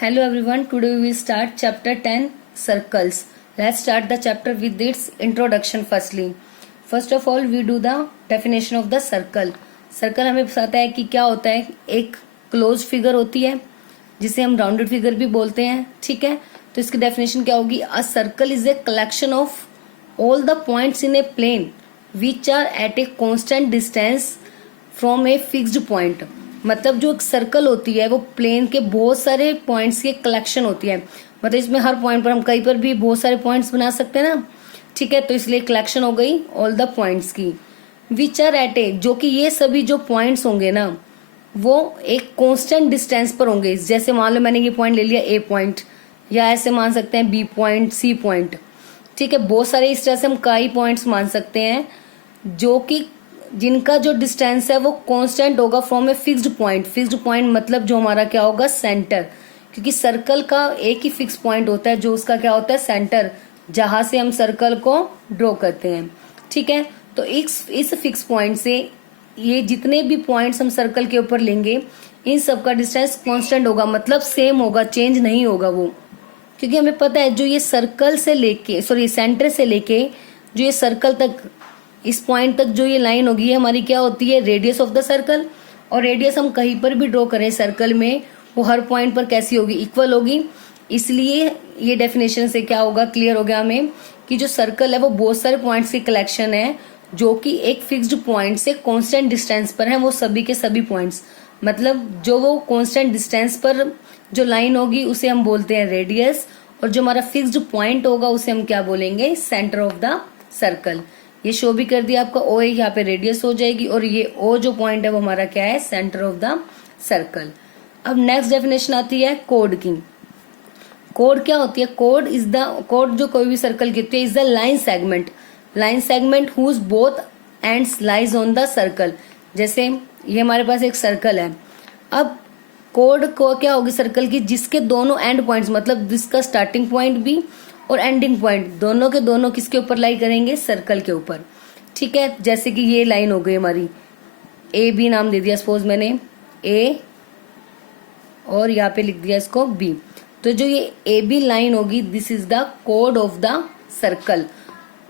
Hello everyone, today we will start chapter 10 circles. Let's start the chapter with its introduction firstly. First of all, we do the definition of the circle. Circle हमें बताता है कि क्या होता है. एक close figure होती है जिसे हम राउंडेड फिगर भी बोलते हैं. ठीक है, तो इसकी डेफिनेशन क्या होगी. A circle is a collection of all the points in a plane which are at a constant distance from a fixed point. मतलब जो एक सर्कल होती है वो प्लेन के बहुत सारे पॉइंट्स की कलेक्शन होती है. मतलब इसमें हर पॉइंट पर हम कहीं पर भी बहुत सारे पॉइंट्स बना सकते हैं ना. ठीक है, तो इसलिए कलेक्शन हो गई ऑल द पॉइंट्स की. विच आर एट ए, जो कि ये सभी जो पॉइंट्स होंगे ना वो एक कांस्टेंट डिस्टेंस पर होंगे. जैसे मान लो मैंने ये पॉइंट ले लिया ए पॉइंट, या ऐसे मान सकते हैं बी पॉइंट, सी पॉइंट. ठीक है, बहुत सारे इस तरह से हम कई पॉइंट्स मान सकते हैं जो कि जिनका जो डिस्टेंस है वो कांस्टेंट होगा from a fixed point. Fixed point मतलब जो हमारा क्या होगा, सेंटर. क्योंकि सर्कल का एक ही फिक्स पॉइंट होता है जो उसका क्या होता है, सेंटर, जहां से हम सर्कल को ड्रॉ करते हैं. ठीक है, तो इस फिक्स पॉइंट से ये जितने भी पॉइंट्स हम सर्कल के ऊपर लेंगे इन सब का डिस्टेंस कांस्टेंट होगा. मतलब सेम होगा, चेंज नहीं होगा वो. क्योंकि हमें पता है जो ये सर्कल से लेके सेंटर से लेके जो ये सर्कल तक, इस पॉइंट तक जो ये लाइन होगी ये हमारी क्या होती है, रेडियस ऑफ द सर्कल. और रेडियस हम कहीं पर भी ड्रॉ करें सर्कल में वो हर पॉइंट पर कैसी होगी, इक्वल होगी. इसलिए ये डेफिनेशन से क्या होगा, क्लियर हो गया हमें कि जो सर्कल है वो बहुत सारे पॉइंट्स की कलेक्शन है जो कि एक फिक्स्ड पॉइंट से कांस्टेंट डिस्टेंस पर है. वो सभी के सभी पॉइंट्स, मतलब जो वो कांस्टेंट डिस्टेंस पर जो लाइन होगी उसे हम बोलते हैं रेडियस. और जो हमारा फिक्स्ड पॉइंट होगा उसे हम क्या बोलेंगे, सेंटर ऑफ द सर्कल. ये शो भी कर दिया आपका ओ है, यहाँ पे रेडियस हो जाएगी. और ये ओ जो पॉइंट है वो हमारा क्या है, सेंटर ऑफ द सर्कल. अब नेक्स्ट डेफिनेशन आती है कोड की. कोड क्या होती है, कोड इज द, कोड जो कोई भी सर्कल की होती है, is the line segment. Line segment whose both ends lies on the circle. जैसे ये हमारे पास एक सर्कल है. अब कोड को क्या होगी सर्कल की, जिसके दोनों एंड पॉइंट्स, मतलब जिसका स्टार्टिंग पॉइंट भी और एंडिंग पॉइंट दोनों के दोनों किसके ऊपर लाई करेंगे, सर्कल के ऊपर. ठीक है, जैसे कि ये लाइन हो गई हमारी, ए बी नाम दे दिया सपोज मैंने, ए और यहाँ पे लिख दिया इसको बी. तो जो ये ए बी लाइन होगी this is the code of the circle.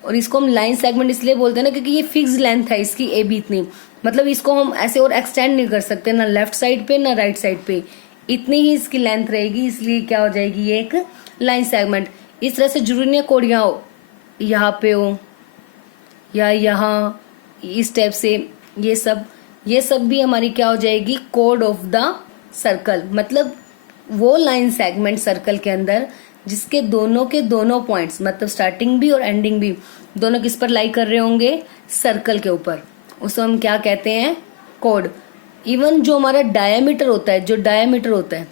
और इसको हम लाइन सेगमेंट इसलिए बोलते हैं ना क्योंकि ये फिक्स लेंथ है इसकी ए बी इतनी. मतलब इसको हम ऐसे और एक्सटेंड नहीं कर सकते, ना लेफ्ट साइड पे ना राइट साइड पे, इतनी ही इसकी लेंथ रहेगी. इसलिए क्या हो जाएगी ये एक लाइन सेगमेंट. इस तरह से जरूरी नहीं कोड यहाँ पे हो या यहाँ, इस टाइप से ये सब भी हमारी क्या हो जाएगी, कोड ऑफ द सर्कल. मतलब वो लाइन सेगमेंट सर्कल के अंदर जिसके दोनों के दोनों पॉइंट्स, मतलब स्टार्टिंग भी और एंडिंग भी दोनों किस पर लाई कर रहे होंगे, सर्कल के ऊपर, उसको हम क्या कहते हैं, कोड. इवन जो हमारा डायमीटर होता है, जो डायमीटर होता है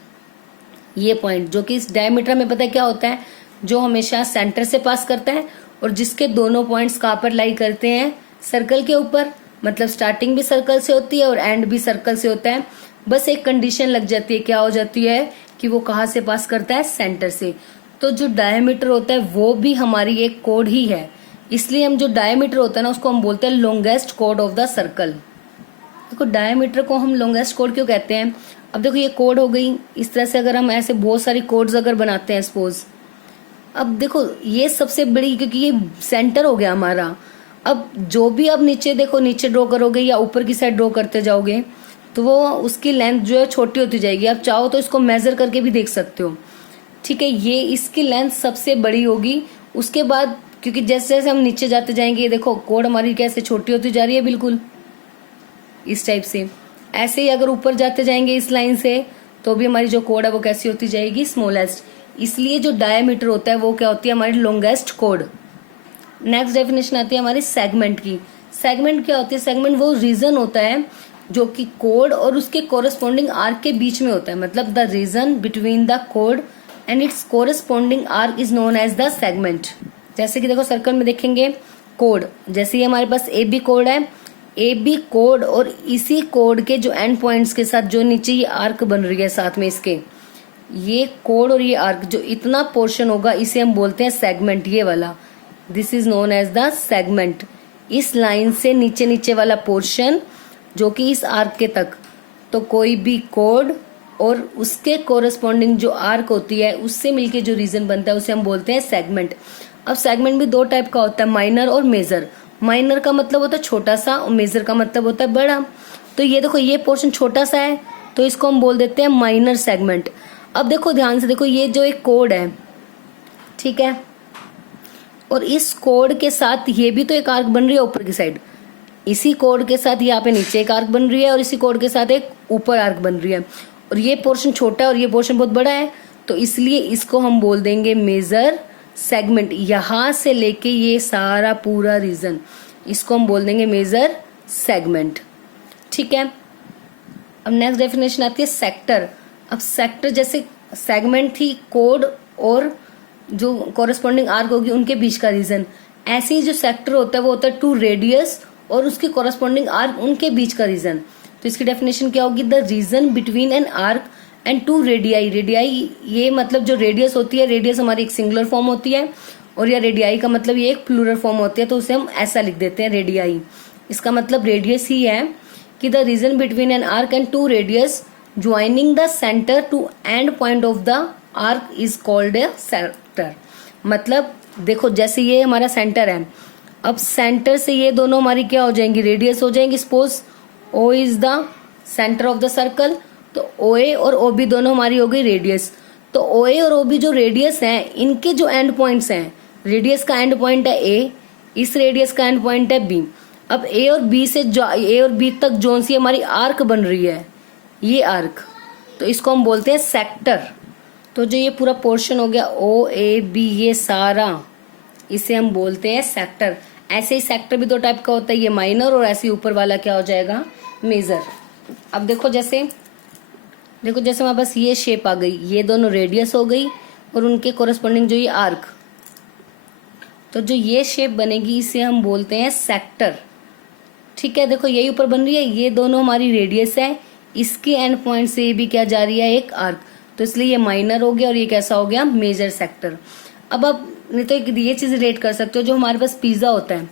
ये पॉइंट, जो कि इस डायमीटर में पता है क्या होता है, जो हमेशा सेंटर से पास करता है और जिसके दोनों पॉइंट्स कहाँ पर लाई करते हैं, सर्कल के ऊपर. मतलब स्टार्टिंग भी सर्कल से होती है और एंड भी सर्कल से होता है. बस एक कंडीशन लग जाती है, क्या हो जाती है कि वो कहाँ से पास करता है, सेंटर से. तो जो डायमीटर होता है वो भी हमारी एक कोड ही है. इसलिए हम जो डायमीटर होता है ना उसको हम बोलते हैं longest code of the circle. देखो डायमीटर को हम लॉन्गेस्ट कोड क्यों कहते हैं. अब देखो ये कोड हो गई. इस तरह से अगर हम ऐसे बहुत सारी कोड्स अगर बनाते हैं सपोज, अब देखो ये सबसे बड़ी, क्योंकि ये सेंटर हो गया हमारा. अब जो भी आप नीचे देखो, नीचे ड्रॉ करोगे या ऊपर की साइड ड्रॉ करते जाओगे तो वो उसकी लेंथ जो है छोटी होती जाएगी. आप चाहो तो इसको मेजर करके भी देख सकते हो. ठीक है, ये इसकी लेंथ सबसे बड़ी होगी. उसके बाद क्योंकि जैसे जैसे हम नीचे जाते जाएंगे, ये देखो कोड हमारी कैसे छोटी होती जा रही है, बिल्कुल इस टाइप से. ऐसे ही अगर ऊपर जाते जाएंगे इस लाइन से तो भी हमारी जो कोड है वो कैसी होती जाएगी, स्मॉलेस्ट. इसलिए जो डायमीटर होता है वो क्या होती है, हमारी लॉन्गेस्ट कोड. नेक्स्ट डेफिनेशन आती है हमारी सेगमेंट की. सेगमेंट क्या होती है, सेगमेंट वो रीजन होता है जो कि कोड और उसके कोरस्पॉन्डिंग आर्क के बीच में होता है. मतलब द रीजन बिटवीन द कोड and its corresponding arc is known as the segment. जैसे कि देखो सर्कल में देखेंगे कोड, जैसे ये हमारे पास ए बी कोड है, ए बी कोड और इसी कोड के जो एंड पॉइंट्स के साथ जो नीचे ये आर्क बन रही है साथ में इसके, ये कोड और ये आर्क जो इतना पोर्शन होगा इसे हम बोलते हैं सेगमेंट. ये वाला this is known as the segment. इस लाइन से नीचे नीचे वाला पोर्शन जो कि इस आर्क के तक, तो कोई भी कोड और उसके कोरस्पॉन्डिंग जो आर्क होती है उससे मिलके जो रीजन बनता है उसे हम बोलते हैं सेगमेंट। अब सेगमेंट भी दो टाइप का होता है, माइनर और मेजर। माइनर का मतलब होता है छोटा सा और मेजर का मतलब होता है बड़ा। तो ये देखो ये पोर्शन छोटा सा है तो इसको हम बोल देते हैं माइनर सेगमेंट। अब देखो ध्यान से देखो, ये जो एक कोड है, ठीक है, और इस कोड के साथ ये भी तो एक आर्क बन रही है ऊपर की साइड। इसी कोड के साथ यहाँ पे नीचे एक आर्क बन रही है और इसी कोड के साथ एक ऊपर आर्क बन रही है। और ये पोर्शन छोटा है और ये पोर्शन बहुत बड़ा है, तो इसलिए इसको हम बोल देंगे मेजर सेगमेंट। यहां से लेके ये सारा पूरा रीजन, इसको हम बोल देंगे मेजर सेगमेंट। ठीक है। अब नेक्स्ट डेफिनेशन आती है सेक्टर। अब सेक्टर जैसे सेगमेंट थी कोड और जो कॉरेस्पॉन्डिंग आर्क होगी उनके बीच का रीजन, ऐसे ही जो सेक्टर होता है वो होता है टू रेडियस और उसके कॉरेस्पॉन्डिंग आर्क उनके बीच का रीजन। तो इसकी डेफिनेशन क्या होगी, the region between an arc and two radii. Radii ये मतलब जो रेडियस होती है, रेडियस हमारी एक सिंगुलर फॉर्म होती है और या रेडियाई का मतलब ये एक प्लूरल फॉर्म होती है, तो उसे हम ऐसा लिख देते हैं रेडियाई। इसका मतलब रेडियस ही है कि the region between an arc and two radius joining the centre to end point of the arc is called a sector. मतलब देखो जैसे ये हमारा सेंटर है, अब सेंटर से ये दोनों हमारी क्या हो जाएंगी, रेडियस हो जाएंगी। Suppose O is the centre of the circle, तो OA और OB दोनों हमारी हो गई रेडियस। तो OA और OB जो रेडियस हैं, इनके जो एंड पॉइंट्स हैं, रेडियस का एंड पॉइंट है A, इस रेडियस का एंड पॉइंट है B। अब A और B तक जोन सी हमारी आर्क बन रही है, ये आर्क, तो इसको हम बोलते हैं सेक्टर। तो जो ये पूरा पोर्शन हो गया OAB, ये सारा, इसे हम बोलते हैं सेक्टर। ऐसे ही सेक्टर भी दो टाइप का होता है, ये माइनर और ऐसे ही ऊपर वाला क्या हो जाएगा, मेजर। अब देखो जैसे हमारे पास ये शेप आ गई, ये दोनों रेडियस हो गई और उनके कोरस्पॉन्डिंग जो ये आर्क, तो जो ये शेप बनेगी इसे हम बोलते हैं सेक्टर। ठीक है, देखो यही ऊपर बन रही है, ये दोनों हमारी रेडियस है, इसके एंड पॉइंट से भी क्या जा रही है, एक आर्क, तो इसलिए ये माइनर हो गया और ये कैसा हो गया, मेजर सेक्टर। अब आप नहीं तो ये चीज रिलेट कर सकते हो, जो हमारे पास पिज्जा होता है,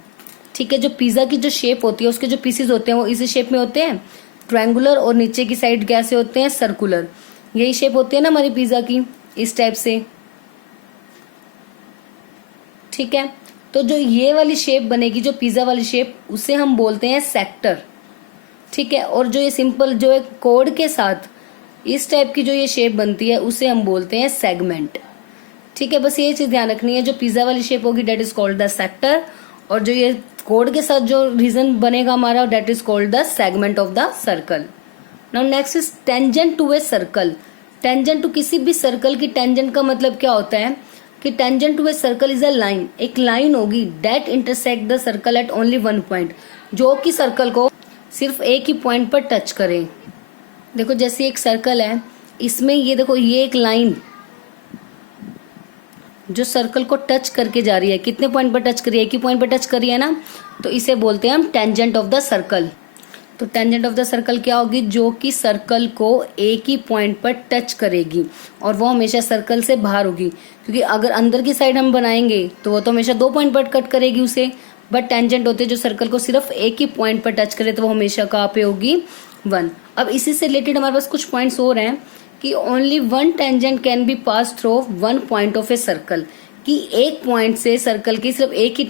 ठीक है, जो पिज्जा की जो शेप होती है उसके जो पीसेस होते हैं वो इसी शेप में होते हैं, ट्रायंगुलर, और नीचे की साइड कैसे होते हैं, सर्कुलर। यही शेप होती है ना हमारी पिज्जा की, इस टाइप से। ठीक है, तो जो ये वाली शेप बनेगी, जो पिज्जा वाली शेप, उसे हम बोलते हैं सेक्टर। ठीक है, और जो ये सिंपल जो एक कोड के साथ इस टाइप की जो ये शेप बनती है उसे हम बोलते हैं सेगमेंट। ठीक है, बस ये चीज ध्यान रखनी है, जो पिज्जा वाली शेप होगी that is called the sector, और जो ये कोड के साथ जो रीजन बनेगा हमारा that is called the segment of the circle. Now next is tangent to a circle. Tangent to किसी भी सर्कल की टेंजेंट का मतलब क्या होता है कि tangent to a circle is a line, एक लाइन होगी that intersect the circle at only one point, जो कि सर्कल को सिर्फ एक ही पॉइंट पर टच करे। देखो जैसे एक सर्कल है, इसमें ये देखो ये एक लाइन जो सर्कल को टच करके जा रही है, कितने पॉइंट पर टच करी है, एक ही पॉइंट पर टच करी है ना, तो इसे बोलते हैं हम टेंजेंट ऑफ द सर्कल। तो टेंजेंट ऑफ द सर्कल क्या होगी, जो कि सर्कल को एक ही पॉइंट पर टच करेगी और वो हमेशा सर्कल से बाहर होगी, क्योंकि अगर अंदर की साइड हम बनाएंगे तो वो तो हमेशा दो पॉइंट पर कट करेगी उसे, बट टेंजेंट होते जो सर्कल को सिर्फ एक ही पॉइंट पर टच करे तो वो हमेशा कहाँ पे होगी, वन। अब इसी से रिलेटेड हमारे पास कुछ पॉइंट्स और हैं कि only one tangent can be pass through one point of a circle, कि एक पॉइंट से सर्कल की सिर्फ एक ही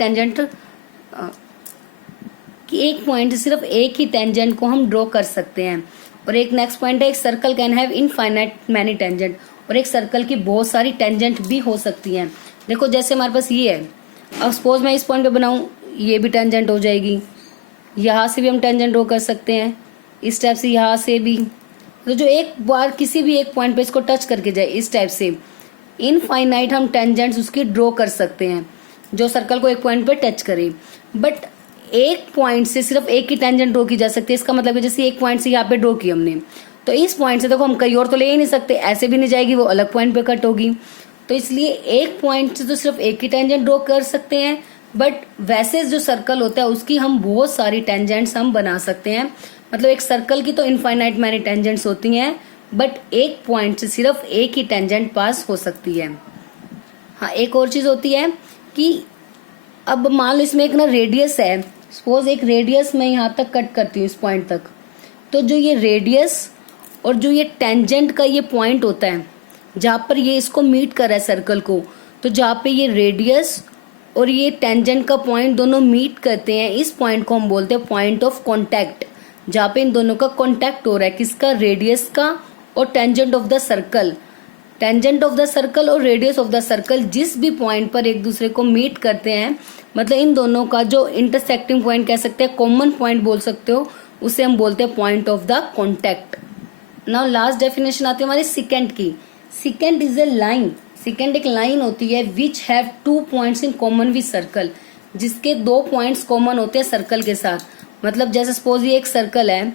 टेंजेंट को हम ड्रॉ कर सकते हैं। और एक नेक्स्ट पॉइंट है, एक circle can have infinite many tangent, और एक सर्कल की बहुत सारी टेंजेंट भी हो सकती हैं। देखो जैसे हमारे पास ये है, अब सपोज मैं इस पॉइंट पे बनाऊं, ये भी टेंजेंट हो जाएगी, यहाँ से भी हम टेंजेंट ड्रॉ कर सकते हैं, इस टाइप से यहाँ से भी। तो जो एक बार किसी भी एक पॉइंट पे इसको टच करके जाए, इस टाइप से इनफाइनाइट हम टेंजेंट्स उसकी ड्रॉ कर सकते हैं जो सर्कल को एक पॉइंट पे टच करे। बट एक पॉइंट से सिर्फ एक ही टेंजेंट ड्रॉ की जा सकती है। इसका मतलब है जैसे एक पॉइंट से यहाँ पे ड्रॉ की हमने, तो इस पॉइंट से देखो हम कहीं और तो ले ही नहीं सकते, ऐसे भी नहीं जाएगी, वो अलग पॉइंट पे कट होगी। तो इसलिए एक पॉइंट से तो सिर्फ एक ही टेंजेंट ड्रॉ कर सकते हैं, बट वैसे जो सर्कल होता है उसकी हम बहुत सारी टेंजेंट्स हम बना सकते हैं। मतलब एक सर्कल की तो इनफाइनाइट मैनी टेंजेंट्स होती हैं, बट एक पॉइंट से सिर्फ एक ही टेंजेंट पास हो सकती है। हाँ, एक और चीज होती है कि अब मान लो इसमें एक ना रेडियस है, सपोज एक रेडियस मैं यहाँ तक कट करती हूँ इस पॉइंट तक, तो जो ये रेडियस और जो ये टेंजेंट का ये पॉइंट होता है जहाँ पर ये इसको मीट कर रहा है सर्कल को, तो जहाँ पे ये रेडियस और ये टेंजेंट का पॉइंट दोनों मीट करते हैं, इस पॉइंट को हम बोलते हैं पॉइंट ऑफ कॉन्टैक्ट। जहाँ पे इन दोनों का कॉन्टैक्ट हो रहा है, किसका, रेडियस का और tangent of the circle. Tangent of the circle और रेडियस ऑफ द सर्कल जिस भी पॉइंट पर एक दूसरे को मीट करते हैं, मतलब इन दोनों का जो इंटरसेक्टिंग पॉइंट कह सकते हैं, कॉमन पॉइंट बोल सकते हो, उसे हम बोलते हैं point of the contact. Now last definition आती है हमारी सेकेंड की। Second is a line. Second एक लाइन होती है which have 2 points in common with circle, जिसके 2 पॉइंट्स कॉमन होते हैं सर्कल के साथ। मतलब जैसे सपोज ये एक सर्कल है,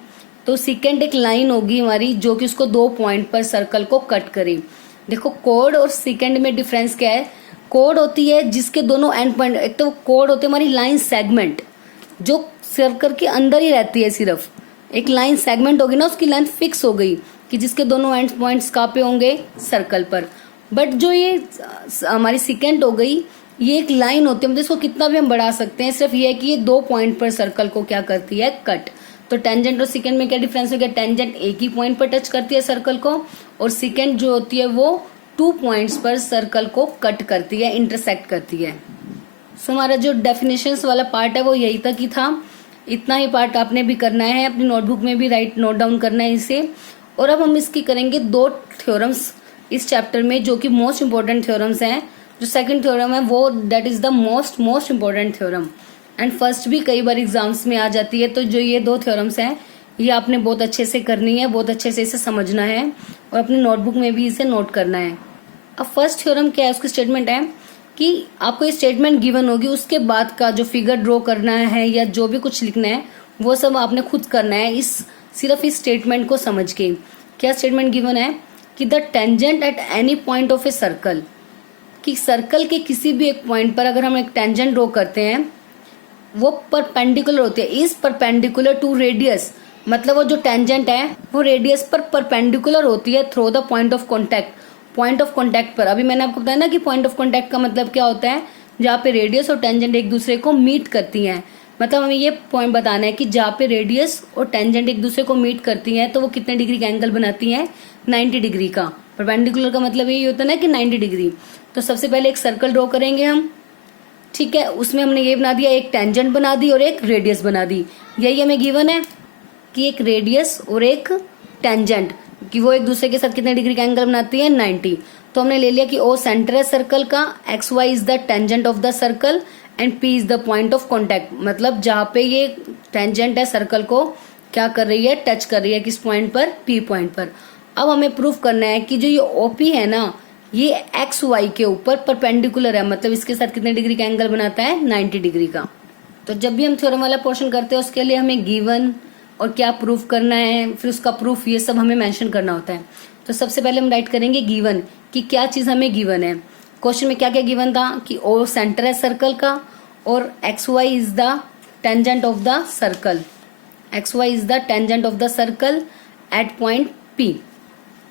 तो सेकेंड एक लाइन होगी हमारी जो कि उसको 2 पॉइंट पर सर्कल को कट करे। देखो कोड और सेकेंड में डिफरेंस क्या है। कोड होती है जिसके दोनों एंड पॉइंट, एक तो कोड होती है हमारी लाइन सेगमेंट जो सर्कल के अंदर ही रहती है, सिर्फ एक लाइन सेगमेंट होगी ना, उसकी लाइन फिक्स हो गई कि जिसके दोनों एंड पॉइंट्स कहाँ पे होंगे, सर्कल पर। बट जो ये हमारी सेकेंड हो गई, ये एक लाइन होती है, मतलब इसको कितना भी हम बढ़ा सकते हैं, सिर्फ ये है कि ये 2 पॉइंट पर सर्कल को क्या करती है, कट। तो टेंजेंट और सेकेंड में क्या डिफरेंस हो गया, टेंजेंट एक ही पॉइंट पर टच करती है सर्कल को, और सेकेंड जो होती है वो 2 पॉइंट्स पर सर्कल को कट करती है, इंटरसेक्ट करती है। सो हमारा जो डेफिनेशंस वाला पार्ट है वो यही तक ही था। इतना ही पार्ट आपने भी करना है, अपनी नोटबुक में भी नोट डाउन करना है इसे। और अब हम इसकी करेंगे 2 थ्योरम्स इस चैप्टर में जो कि मोस्ट इंपॉर्टेंट थ्योरम्स हैं। जो सेकंड थ्योरम है वो that is the most important theorem, and first भी कई बार एग्जाम्स में आ जाती है। तो जो ये 2 थ्योरम्स हैं ये आपने बहुत अच्छे से करनी है, बहुत अच्छे से इसे समझना है और अपनी नोटबुक में भी इसे नोट करना है। अब फर्स्ट थ्योरम क्या है, उसकी स्टेटमेंट है कि आपको ये स्टेटमेंट गिवन होगी, उसके बाद का जो फिगर ड्रॉ करना है या जो भी कुछ लिखना है वो सब आपने खुद करना है, सिर्फ इस स्टेटमेंट को समझ के। क्या स्टेटमेंट गिवन है कि the tangent at any point of a circle, कि सर्कल के किसी भी एक पॉइंट पर अगर हम एक टेंजेंट ड्रॉ करते हैं वो परपेंडिकुलर होती है, इज परपेंडिकुलर टू रेडियस। मतलब वो जो टेंजेंट है वो रेडियस पर परपेंडिकुलर होती है through the point of contact. Point of contact पर, अभी मैंने आपको बताया ना कि पॉइंट ऑफ कॉन्टैक्ट का मतलब क्या होता है, जहाँ पे रेडियस और टेंजेंट एक दूसरे को मीट करती हैं। मतलब हमें ये पॉइंट बताना है कि जहाँ पे रेडियस और टेंजेंट एक दूसरे को मीट करती हैं तो वो कितने डिग्री का एंगल बनाती हैं, 90 डिग्री का। परपेंडिकुलर का मतलब यही होता है ना कि 90 डिग्री। तो सबसे पहले एक सर्कल ड्रॉ करेंगे हम, ठीक है। उसमें हमने ये बना दिया, एक टेंजेंट बना दी और एक रेडियस बना दी। यही हमें गिवन है कि एक रेडियस और एक टेंजेंट कि वो एक दूसरे के साथ कितने डिग्री का एंगल बनाती है, 90। तो हमने ले लिया कि ओ सेंटर है सर्कल का, X Y is the tangent of the circle and P is the point of contact. मतलब जहाँ पे ये टेंजेंट है सर्कल को क्या कर रही है, टच कर रही है, किस पॉइंट पर, पी पॉइंट पर। अब हमें प्रूफ करना है कि जो ये ओपी है ना, ये एक्स वाई के ऊपर परपेंडिकुलर है, मतलब इसके साथ कितने डिग्री का एंगल बनाता है, 90 डिग्री का। तो जब भी हम थ्योरम वाला पोर्शन करते हैं उसके लिए हमें गिवन और क्या प्रूफ करना है, फिर उसका प्रूफ, ये सब हमें मेंशन करना होता है। तो सबसे पहले हम राइट करेंगे गिवन, कि क्या चीज हमें गिवन है। क्वेश्चन में क्या क्या गिवन था कि ओ सेंटर है सर्कल का और X Y is the tangent of the circle, X Y is the tangent of the circle at point P,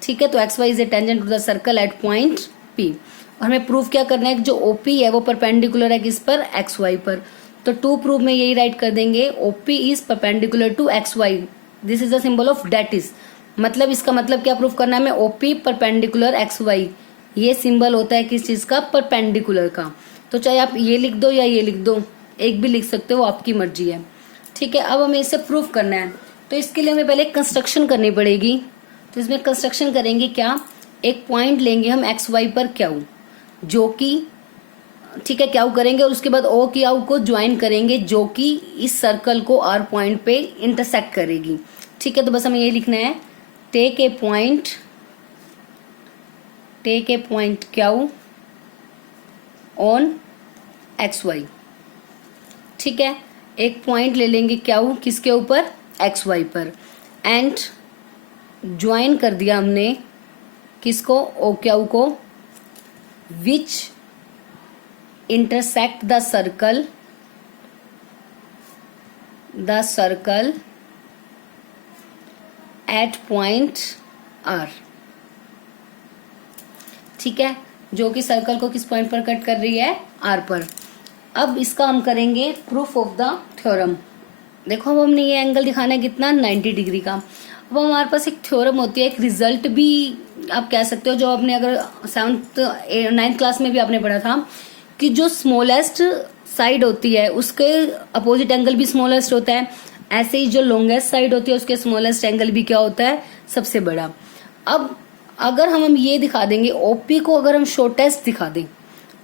ठीक है। तो X Y is a tangent of the circle at point P. और हमें proof क्या करना है कि जो ओपी है वो परपेंडिकुलर है किस पर, एक्स वाई पर। तो टू प्रूफ में यही राइट कर देंगे, OP is perpendicular to X Y, this is the symbol of that is. मतलब इसका मतलब क्या प्रूफ करना है हमें, ओपी परपेंडिकुलर एक्स वाई, ये सिंबल होता है किस चीज का, परपेंडिकुलर का। तो चाहे आप ये लिख दो या ये लिख दो, एक भी लिख सकते हो, आपकी मर्जी है, ठीक है। अब हमें इसे प्रूफ करना है, तो इसके लिए हमें पहले कंस्ट्रक्शन करनी पड़ेगी। तो इसमें कंस्ट्रक्शन करेंगे क्या, एक पॉइंट लेंगे हम एक्स वाई पर क्यू, जो कि ठीक है क्यू करेंगे, और उसके बाद ओ क्यू को ज्वाइन करेंगे जो कि इस सर्कल को आर पॉइंट पे इंटरसेक्ट करेगी, ठीक है। तो बस हमें ये लिखना है, take a point Q on X Y, ठीक है। एक पॉइंट ले लेंगे क्यू किसके ऊपर, एक्स वाई पर, एंड ज्वाइन कर दिया हमने किसको, ओ क्यू को, which intersect the circle at point R, ठीक है, जो कि सर्कल को किस पॉइंट पर कट कर रही है, आर पर। अब इसका हम करेंगे प्रूफ ऑफ द थ्योरम। देखो अब हमने ये एंगल दिखाना है कितना, 90 डिग्री का। अब हमारे पास एक थ्योरम होती है, एक रिजल्ट भी आप कह सकते हो, जो आपने अगर 7th 9th क्लास में भी आपने पढ़ा था, कि जो स्मॉलेस्ट साइड होती है उसके अपोजिट एंगल भी स्मॉलेस्ट होता है, ऐसे ही जो लॉन्गेस्ट साइड होती है उसके स्मॉलेस्ट एंगल भी क्या होता है, सबसे बड़ा। अब अगर हम ये दिखा देंगे, ओपी को अगर हम शॉर्टेस्ट दिखा दें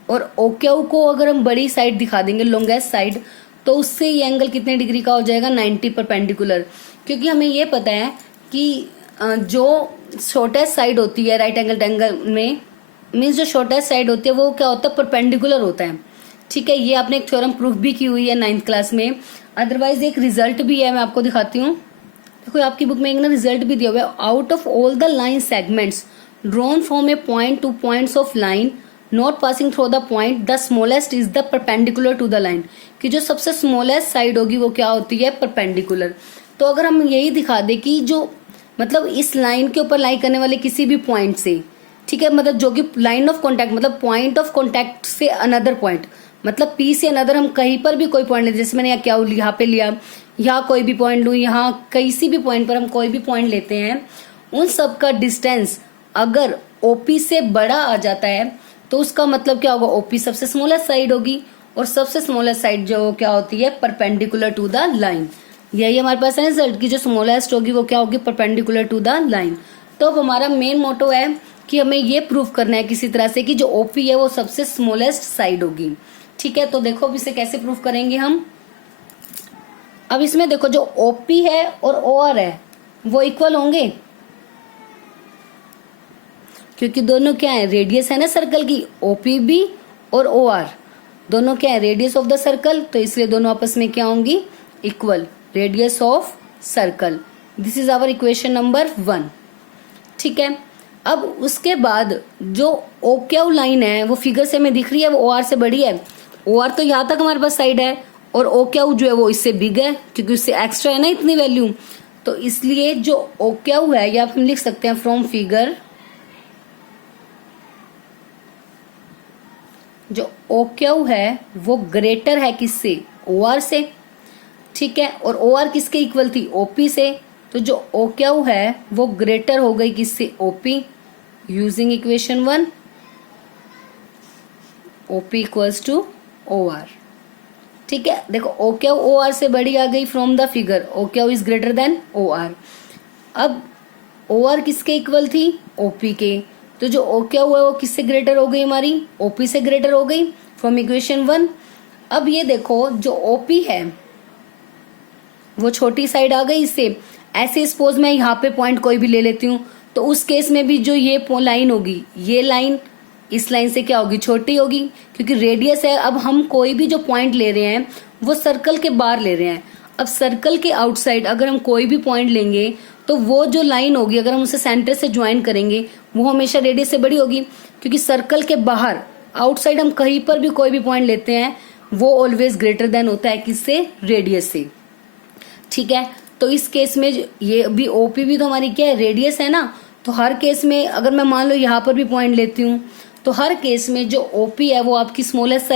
और ओक्यू को अगर हम बड़ी साइड दिखा देंगे, लॉन्गेस्ट साइड, तो उससे ये एंगल कितने डिग्री का हो जाएगा, 90 परपेंडिकुलर। क्योंकि हमें ये पता है कि जो शॉर्टेस्ट साइड होती है राइट एंगल में, मीन्स जो शॉर्टेस्ट साइड होती है वो क्या होता है, परपेंडिकुलर होता है। ठीक है, ये आपने एक थ्योरम प्रूफ भी की हुई है 9th क्लास में। अदरवाइज एक रिजल्ट भी है, मैं आपको दिखाती हूँ। देखो आपकी बुक में एक ना रिजल्ट भी दिया हुआ है, out of all the line segments drawn from a point to points of line not passing through the point the smallest is the perpendicular to the line, कि जो सबसे स्मॉलेस्ट साइड होगी वो क्या होती है, परपेंडिकुलर। तो अगर हम यही दिखा दे कि जो मतलब इस लाइन के ऊपर लाई करने वाले किसी भी पॉइंट से, ठीक है, मतलब जो कि लाइन ऑफ कॉन्टैक्ट, मतलब पॉइंट ऑफ कॉन्टैक्ट से अनदर पॉइंट, मतलब पी से अनदर हम कहीं पर भी कोई पॉइंट ले, जैसे मैंने क्या यहाँ पे लिया, यहाँ कोई भी पॉइंट लूँ, यहाँ किसी भी पॉइंट पर हम कोई भी पॉइंट लेते हैं, उन सब का डिस्टेंस अगर ओपी से बड़ा आ जाता है तो उसका मतलब क्या होगा, ओपी सबसे स्मॉलेस्ट साइड होगी, और सबसे स्मॉलेस्ट साइड जो क्या होती है, परपेंडिकुलर टू द लाइन। यही हमारे पास है रिजल्ट की जो स्मॉलेस्ट होगी वो क्या होगी, परपेंडिकुलर टू द लाइन। तो अब हमारा मेन मोटो है कि हमें ये प्रूव करना है किसी तरह से कि जो ओपी है वो सबसे स्मॉलेस्ट साइड होगी। ठीक है, तो देखो अब इसे कैसे प्रूव करेंगे हम। अब इसमें देखो जो ओपी है और ओआर है वो इक्वल होंगे, क्योंकि दोनों क्या है, रेडियस है ना सर्कल की, ओपी भी और ओआर दोनों क्या है, रेडियस ऑफ द सर्कल, तो इसलिए दोनों आपस में क्या होंगी, equal, radius of circle. This is our equation number 1। ठीक है, अब उसके बाद जो ओक्यू लाइन है वो फिगर से हमें दिख रही है, वो ओआर से बड़ी है। ओआर तो यहाँ तक हमारे पास साइड है, और ओक्यू जो है वो इससे बिग है, क्योंकि उससे एक्स्ट्रा है ना इतनी वैल्यू। तो इसलिए जो ओक्यू है, या हम लिख सकते हैं फ्रॉम फिगर, जो ओक्यू है वो ग्रेटर है किससे, ओआर से। ठीक है, और ओआर किसके इक्वल थी, ओपी से। तो जो ओक्यू है वो ग्रेटर हो गई किससे, OP, using equation 1, OP equals to OR. ठीक है, देखो ओक्यू ओआर से बड़ी आ गई from the figure, OQ is greater than OR. अब ओआर किसके इक्वल थी, ओपी के। तो जो ओक्यू है वो किससे ग्रेटर हो गई, हमारी ओपी से ग्रेटर हो गई फ्रॉम इक्वेशन 1। अब ये देखो जो ओपी है वो छोटी साइड आ गई इससे। ऐसे सपोज मैं यहाँ पे पॉइंट कोई भी ले लेती हूँ, तो उस केस में भी जो ये लाइन होगी, ये लाइन इस लाइन से क्या होगी, छोटी होगी, क्योंकि रेडियस है। अब हम कोई भी जो पॉइंट ले रहे हैं वो सर्कल के बाहर ले रहे हैं। अब सर्कल के आउटसाइड अगर हम कोई भी पॉइंट लेंगे तो वो जो लाइन होगी, अगर हम उसे सेंटर से ज्वाइन करेंगे, वो हमेशा रेडियस से बड़ी होगी, क्योंकि सर्कल के बाहर आउटसाइड हम कहीं पर भी कोई भी पॉइंट लेते हैं वो ऑलवेज ग्रेटर देन होता है किससे, रेडियस से। ठीक है, तो इस केस में ये भी ओपी भी तो हमारी क्या है, रेडियस है ना। तो हर केस में अगर मैं मान लो यहाँ पर भी पॉइंट लेती हूँ, तो हर केस में जो ओपी है वो आपकी स्मॉलेस्ट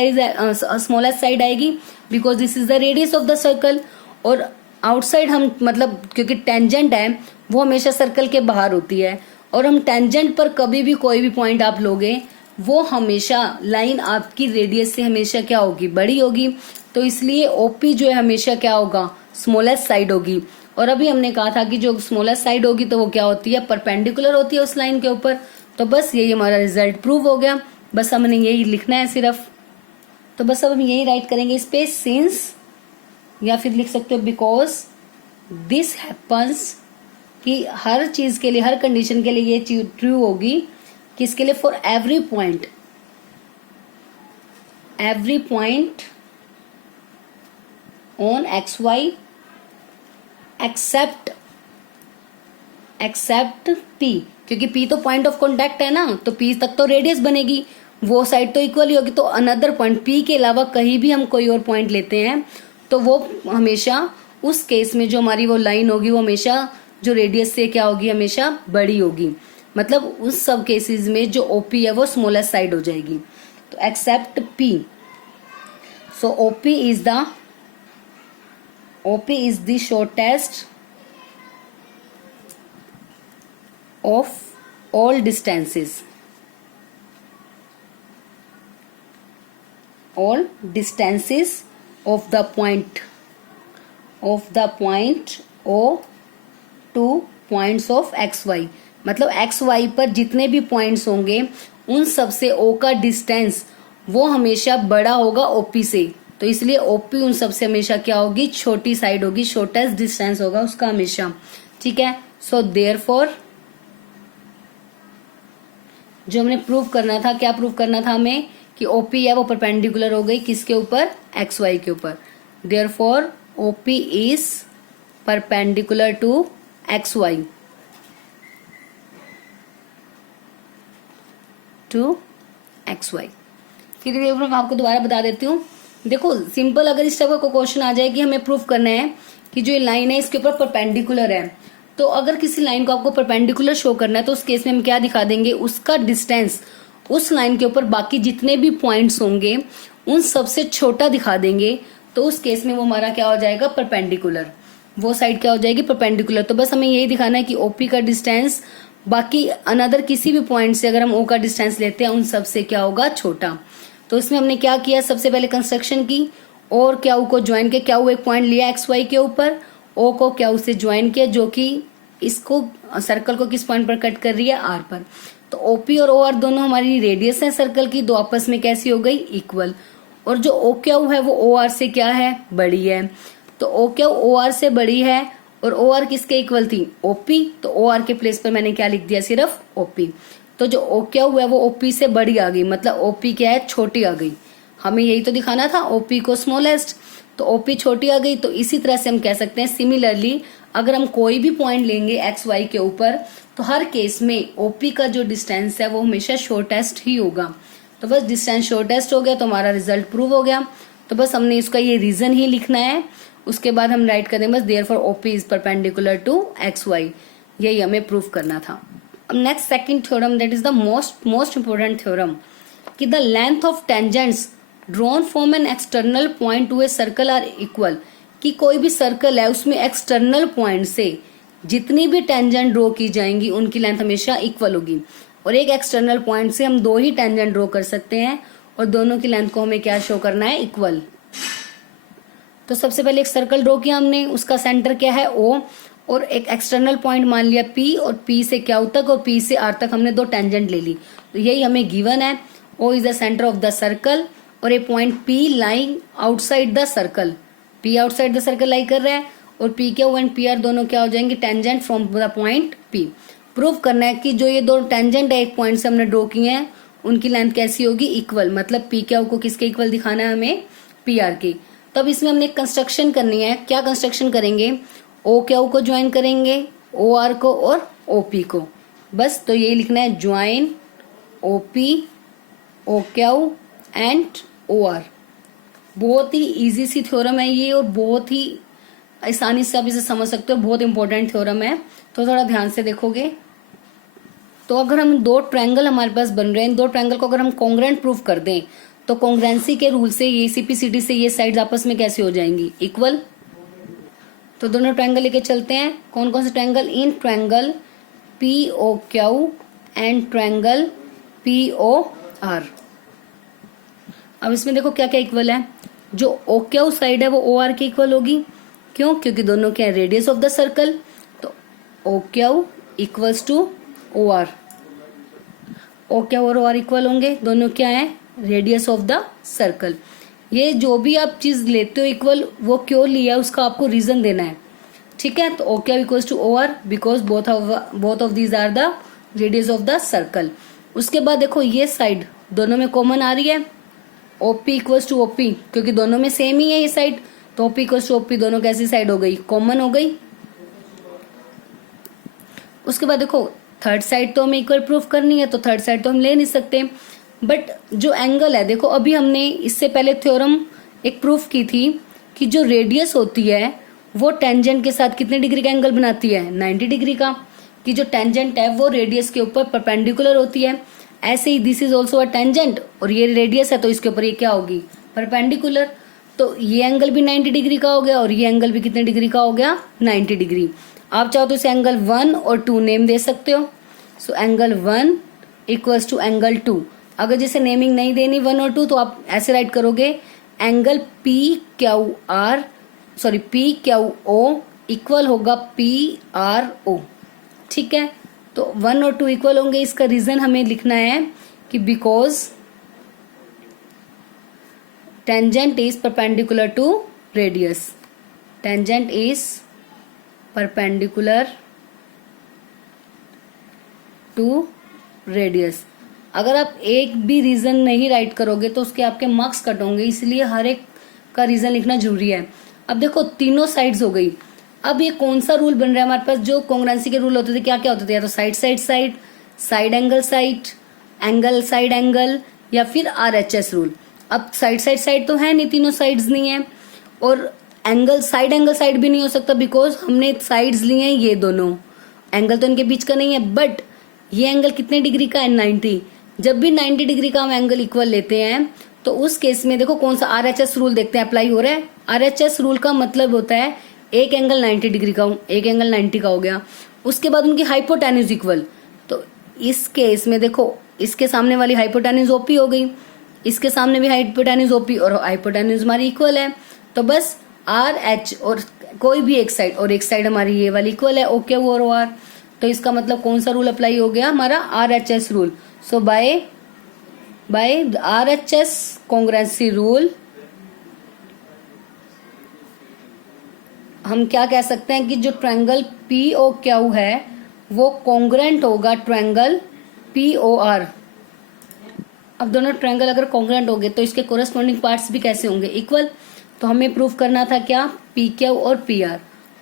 साइड आएगी, because this is the radius of the circle. और आउटसाइड हम मतलब क्योंकि टेंजेंट है वो हमेशा सर्कल के बाहर होती है, और हम टेंजेंट पर कभी भी कोई भी पॉइंट आप लोगे वो हमेशा लाइन आपकी रेडियस से हमेशा क्या होगी, बड़ी होगी। तो इसलिए ओपी जो है हमेशा क्या होगा, स्मॉलेस्ट साइड होगी। और अभी हमने कहा था कि जो स्मॉलेस्ट साइड होगी तो वो क्या होती है, परपेंडिकुलर होती है उस लाइन के ऊपर। तो बस यही हमारा रिजल्ट प्रूव हो गया, बस हमने यही लिखना है सिर्फ। तो बस अब हम यही राइट करेंगे इस पे, सिंस, या फिर लिख सकते हो बिकॉज दिस हैपन्स, कि हर चीज के लिए, हर कंडीशन के लिए ये ट्रू होगी, किसके लिए, for every point on X Y except P, क्योंकि पी तो पॉइंट ऑफ कॉन्टैक्ट है ना, तो पी तक तो रेडियस बनेगी, वो साइड तो इक्वल ही होगी। तो अनदर पॉइंट पी के अलावा कहीं भी हम कोई और पॉइंट लेते हैं तो वो हमेशा उस केस में जो हमारी वो लाइन होगी वो हमेशा जो रेडियस से क्या होगी, हमेशा बड़ी होगी। मतलब उस सब केसेस में जो ओपी है वो स्मॉलेस्ट साइड हो जाएगी। तो except P, so OP is the shortest of all distances, all distances of the point O to points of x y, मतलब x y पर जितने भी पॉइंट्स होंगे उन सब से O का डिस्टेंस वो हमेशा बड़ा होगा OP से, तो इसलिए OP उन सब से हमेशा क्या होगी, छोटी साइड होगी, शॉर्टेस्ट डिस्टेंस होगा उसका हमेशा, ठीक है। सो देयरफॉर जो हमने प्रूव करना था, क्या प्रूव करना था हमें कि OP है वो परपेंडिकुलर हो गई किसके ऊपर, XY के ऊपर। Therefore OP is perpendicular to XY, फिर मैं आपको दोबारा बता देती हूँ। देखो सिंपल, अगर इस टाइप का क्वेश्चन आ जाए कि हमें प्रूव करना है कि जो ये लाइन है इसके ऊपर परपेंडिकुलर है, तो अगर किसी लाइन को आपको परपेंडिकुलर शो करना है तो उस केस में हम क्या दिखा देंगे, उसका डिस्टेंस उस लाइन के ऊपर बाकी जितने भी पॉइंट्स होंगे उन सबसे छोटा दिखा देंगे, तो उस केस में वो हमारा क्या हो जाएगा, परपेंडिकुलर, वो साइड क्या हो जाएगी, परपेंडिकुलर। तो बस हमें यही दिखाना है कि OP का डिस्टेंस बाकी अनदर किसी भी पॉइंट से अगर हम O का डिस्टेंस लेते हैं उन सब से क्या होगा, छोटा। तो इसमें हमने क्या किया, सबसे पहले कंस्ट्रक्शन की, और क्या को ज्वाइन किया, क्या एक पॉइंट लिया XY के ऊपर, O को क्या से ज्वाइन किया जो कि इसको सर्कल को किस पॉइंट पर कट कर रही है, R पर। तो OP और OR दोनों हमारी रेडियस है सर्कल की, दो आपस में कैसी हो गई, इक्वल। और जो OQ है वो OR से क्या है, बड़ी है। तो OQ OR से बड़ी है और OR किसके इक्वल थी, OP, तो OR के प्लेस पर मैंने क्या लिख दिया, सिर्फ OP। तो जो OQ है वो OP से बड़ी आ गई, मतलब OP क्या है, छोटी आ गई। हमें यही तो दिखाना था, OP को स्मॉलेस्ट, तो OP छोटी आ गई। तो इसी तरह से हम कह सकते हैं सिमिलरली अगर हम कोई भी पॉइंट लेंगे XY के ऊपर तो हर केस में OP का जो डिस्टेंस है वो हमेशा शॉर्टेस्ट ही होगा। तो बस डिस्टेंस शॉर्टेस्ट हो गया तो हमारा रिजल्ट प्रूव हो गया। तो बस हमने इसका ये रीजन ही लिखना है, उसके बाद हम राइट करें बस therefore OP is perpendicular to XY, यही हमें प्रूव करना था। अब next second theorem, that is the most important theorem, कि the length of tangents drawn from an external point to a circle are equal, कि कोई भी सर्कल है उसमें एक्सटर्नल पॉइंट से जितनी भी टेंजेंट ड्रॉ की जाएंगी उनकी लेंथ हमेशा इक्वल होगी। और एक एक्सटर्नल पॉइंट से हम दो ही टेंजेंट ड्रॉ कर सकते हैं और दोनों की लेंथ को हमें क्या शो करना है, इक्वल। तो सबसे पहले एक सर्कल ड्रॉ किया हमने, उसका सेंटर क्या है O, और एक एक्सटर्नल पॉइंट मान लिया P, और P से क्या तक और P से R तक हमने दो टेंजेंट ले ली। तो यही हमें गिवन है, O is the centre of the circle और a point P lying outside the circle, P outside the circle lie कर रहा है, और PQ एंड PR दोनों क्या हो जाएंगे, tangent from the point P। Prove करना है कि जो ये दो टेंजेंट है एक पॉइंट से हमने ड्रॉ किए हैं उनकी लेंथ कैसी होगी, इक्वल, मतलब PQ को किसके इक्वल दिखाना है हमें, PR के। तब इसमें हमने कंस्ट्रक्शन करनी है, क्या कंस्ट्रक्शन करेंगे, OQ को ज्वाइन करेंगे, OR को और OP को, बस। तो यही लिखना है, join OP OQ and OR। बहुत ही इजी सी थ्योरम है ये और बहुत ही आसानी से आप इसे समझ सकते हो, बहुत इंपॉर्टेंट थ्योरम है। तो थोड़ा ध्यान से देखोगे तो अगर हम दो ट्रायंगल हमारे पास बन रहे हैं, दो ट्रायंगल को अगर हम कॉन्ग्रुएंट प्रूफ कर दें तो कॉन्ग्रुएंसी के रूल से ये CPCD से ये साइड्स आपस में कैसे हो जाएंगी, इक्वल। तो दोनों ट्रायंगल लेके चलते हैं, कौन कौन से triangle, in triangle POQ and triangle POR। अब इसमें देखो क्या क्या इक्वल है, जो OQ साइड है वो OR के इक्वल होगी, क्यों, क्योंकि दोनों क्या है, रेडियस ऑफ द सर्कल। तो OQ equals to OR, OQ और OR इक्वल होंगे, दोनों क्या है, रेडियस ऑफ द सर्कल। ये जो भी आप चीज लेते हो इक्वल, वो क्यों लिया उसका आपको रीजन देना है, ठीक है। तो OQ equals to OR because both of these are the radius of the circle. उसके बाद देखो ये साइड दोनों में कॉमन आ रही है, OP इक्वल्स टू OP, क्योंकि दोनों में सेम ही है ये साइड, तो OP इक्वल्स टू OP दोनों कैसी साइड हो गई, कॉमन हो गई। उसके बाद देखो थर्ड साइड तो हमें इक्वल प्रूफ करनी है, तो थर्ड साइड तो हम ले नहीं सकते, बट जो एंगल है देखो, अभी हमने इससे पहले थ्योरम एक प्रूफ की थी कि जो रेडियस होती है वो टेंजेंट के साथ कितने डिग्री का एंगल बनाती है, 90 डिग्री का, कि जो टेंजेंट है वो रेडियस के ऊपर परपेंडिकुलर होती है। ऐसे ही this is also a tangent और ये रेडियस है तो इसके ऊपर ये क्या होगी, परपेंडिकुलर। तो ये एंगल भी 90 डिग्री का हो गया और ये एंगल भी कितने डिग्री का हो गया, 90 डिग्री। आप चाहो तो इसे एंगल 1 और 2 नेम दे सकते हो। So angle 1 equals to angle 2। अगर जैसे नेमिंग नहीं देनी 1 और 2 तो आप ऐसे राइट करोगे angle P Q O equal होगा PRO। ठीक है, तो 1 और 2 इक्वल होंगे। इसका रीजन हमें लिखना है कि because tangent is perpendicular to radius. Tangent is perpendicular to radius. अगर आप एक भी रीजन नहीं राइट करोगे तो उसके आपके मार्क्स कट होंगे, इसलिए हर एक का रीजन लिखना जरूरी है। अब देखो तीनों साइड्स हो गई। अब ये कौन सा रूल बन रहा है हमारे पास? जो कॉन्ग्रुएंसी के रूल होते थे क्या क्या होते थे? या तो side side side, side angle side, angle side angle, या फिर RHS रूल। अब साइड साइड साइड तो है नहीं, तीनों साइड्स नहीं है, और एंगल साइड भी नहीं हो सकता बिकॉज हमने साइड्स लिए हैं ये दोनों, एंगल तो इनके बीच का नहीं है। बट ये एंगल कितने डिग्री का है? 90। जब भी 90 डिग्री का हम एंगल इक्वल लेते हैं तो उस केस में देखो कौन सा RHS रूल देखते हैं अप्लाई हो रहा है। RHS रूल का मतलब होता है एक एंगल 90 डिग्री का, एक एंगल 90 का हो गया, उसके बाद उनकी हाइपोटेन्यूज इक्वल। तो इस केस में देखो इसके सामने वाली हाइपोटेन्यूज OP हो गई, इसके सामने भी हाइपोटेन्यूज OP और हाइपोटेन्यूज हमारी इक्वल है। तो बस RH और कोई भी एक साइड, और एक साइड हमारी ये वाली इक्वल है OQ और OR। तो इसका मतलब कौन सा रूल अप्लाई हो गया? हमारा RHS रूल। सो बाय RHS कॉन्ग्रुएंसी रूल हम क्या कह सकते हैं कि जो ट्रायंगल POQ है वो कॉन्ग्रुएंट होगा ट्रायंगल POR। अब दोनों ट्रायंगल अगर कॉन्ग्रुएंट हो गए तो इसके कोरस्पॉन्डिंग पार्ट्स भी कैसे होंगे? इक्वल। तो हमें प्रूव करना था क्या? PQ और PR।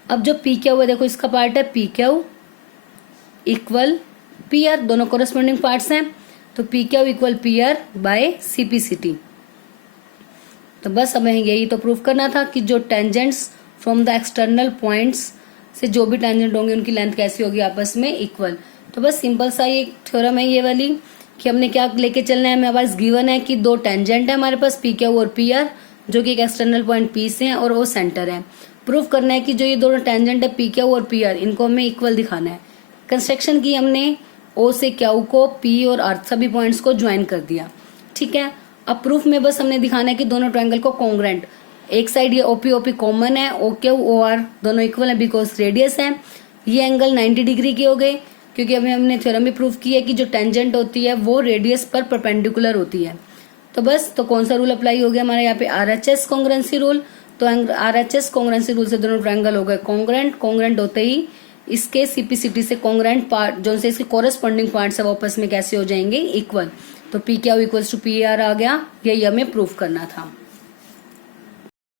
अब जो PQ है देखो इसका पार्ट है PQ इक्वल PR, दोनों कोरस्पॉन्डिंग पार्ट्स हैं, तो PQ equal PR by CPCT। तो बस हमें यही तो प्रूव करना था कि जो tangents from the external points से जो भी टेंजेंट होंगे उनकी लेंथ कैसी होगी? आपस में इक्वल। तो बस सिंपल सा ये थ्योरम है ये वाली कि हमने क्या लेके चलना है। हमें पास गिवन है कि दो टेंजेंट है हमारे पास PQ और PR, जो कि एक एक्सटर्नल पॉइंट P से है और वो सेंटर है। प्रूव करना है कि जो ये दोनों टेंजेंट है PQ और PR इनको हमें इक्वल दिखाना है। कंस्ट्रक्शन की हमने O से Q को P और R सभी पॉइंट्स को ज्वाइन कर दिया। ठीक है, अब प्रूफ में बस हमने दिखाना है कि दोनों ट्रायंगल को कॉन्ग्रुएंट, एक साइड ये OP कॉमन है, OQ OR दोनों इक्वल है बिकॉज रेडियस है। ये एंगल 90 डिग्री की हो गई क्योंकि अभी हमने थ्योरम में प्रूफ किया है कि जो टेंजेंट होती है वो रेडियस पर परपेंडिकुलर होती है। तो बस तो कौन सा रूल अप्लाई हो गया हमारे यहाँ पे? RHS congruency rule. तो RHS कॉन्ग्रुएंसी रूल से दोनों ट्रायंगल हो गए कॉन्ग्रुएंट। कॉन्ग्रुएंट होते ही इसके CPCT से कॉन्ग्रुएंट पार्ट जो से इसके कोरस्पॉन्डिंग पार्ट्स है वो आपस में कैसे हो जाएंगे? इक्वल। तो PQ इक्वल्स टू PR आ गया, यही हमें प्रूफ करना था।